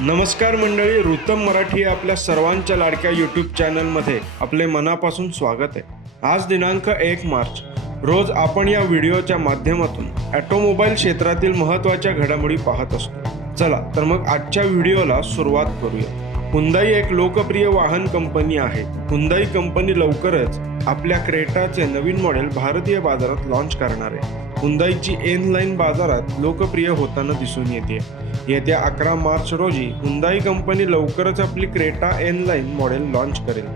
नमस्कार मंडळी, रुतम मराठी आपल्या सर्वांच्या लाडक्या यूट्यूब चॅनलमध्ये आपले मनापासून स्वागत आहे। आज दिनांक 1 मार्च रोज आपण या व्हिडिओच्या माध्यमातून ऑटोमोबाईल क्षेत्रातील महत्त्वाच्या घडामोडी पाहत असतो। चला तर मग आजच्या व्हिडिओला सुरुवात करूया। हुंदाई एक लोकप्रिय वाहन कंपनी आहे। हुंदाई कंपनी लवकरच आपल्या क्रेटाचे नवीन मॉडेल भारतीय बाजारात लॉन्च करणार आहे। हुंदाईची एन लाईन बाजारात लोकप्रिय होताना दिसून येते। येत्या 11 मार्च रोजी हुंदाई कंपनी लवकरच आपली Creta N line model launch करेल।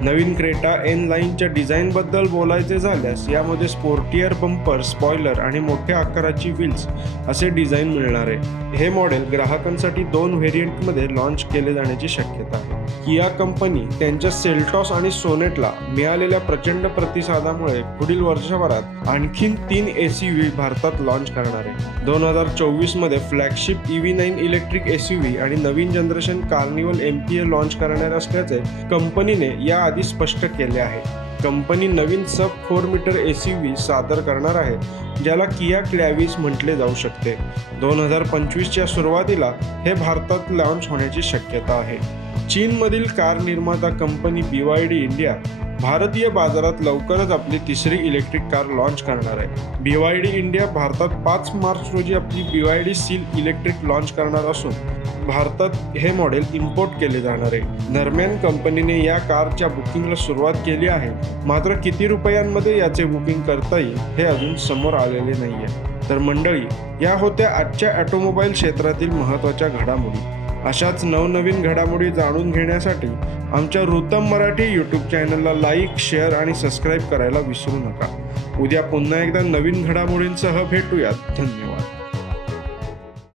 नवीन क्रेटा एन लाईनच्या डिझाईनबद्दल बोलायचे झाल्यास यामध्ये स्पोर्टियर बंपर, स्पॉइलर आणि मोठ्या आकाराची व्हील्स असे डिझाईन मिळणार आहे। हे मॉडेल ग्राहकांसाठी 2 व्हेरियंटमध्ये लॉन्च केले जाण्याची शक्यता आहे। किया कंपनी त्यांच्या सेल्टॉस आणि सोनेटला मिळालेल्या प्रचंड प्रतिसादामुळे पुढील वर्षभरात आणखीन 3 SUV भारतात लॉन्च करणार आहे। 2024 मध्ये फ्लॅगशिप EV9 इलेक्ट्रिक SUV आणि नवीन जनरेशन कार्निवल MPA लॉन्च करणार असल्याचे कंपनीने याआधी स्पष्ट केले आहे। कंपनी नवीन सब 4 मीटर SUV सादर करणार आहे, ज्याला किया क्लॅविस म्हटले जाऊ शकते। 2025च्या सुरुवातीला हे भारतात लॉन्च होण्याची शक्यता आहे। चीनमधील कार निर्माता कंपनी BYD इंडिया भारतीय बाजारात लवकरच आपली तिसरी इलेक्ट्रिक कार लॉन्च करणार आहे। BYD इंडिया भारतात 5 मार्च रोजी आपली BYD सील इलेक्ट्रिक लॉन्च करणार असून भारतात हे मॉडेल इम्पोर्ट केले जाणार आहे। दरम्यान कंपनीने या कारच्या बुकिंगला सुरुवात केली आहे, मात्र किती रुपयांमध्ये याचे बुकिंग करता येईल हे अजून समोर आलेले नाहीये। तर मंडळी, या होत्या आजच्या ऑटोमोबाईल क्षेत्रातील महत्त्वाच्या घडामोडी। अशाच नवनवीन घडामोडी जाणून घेण्यासाठी आमच्या रुतम मराठी यूट्यूब चॅनलला लाईक, शेअर आणि सबस्क्राईब करायला विसरू नका। उद्या पुन्हा एकदा नवीन घडामोडींसह भेटूयात। धन्यवाद।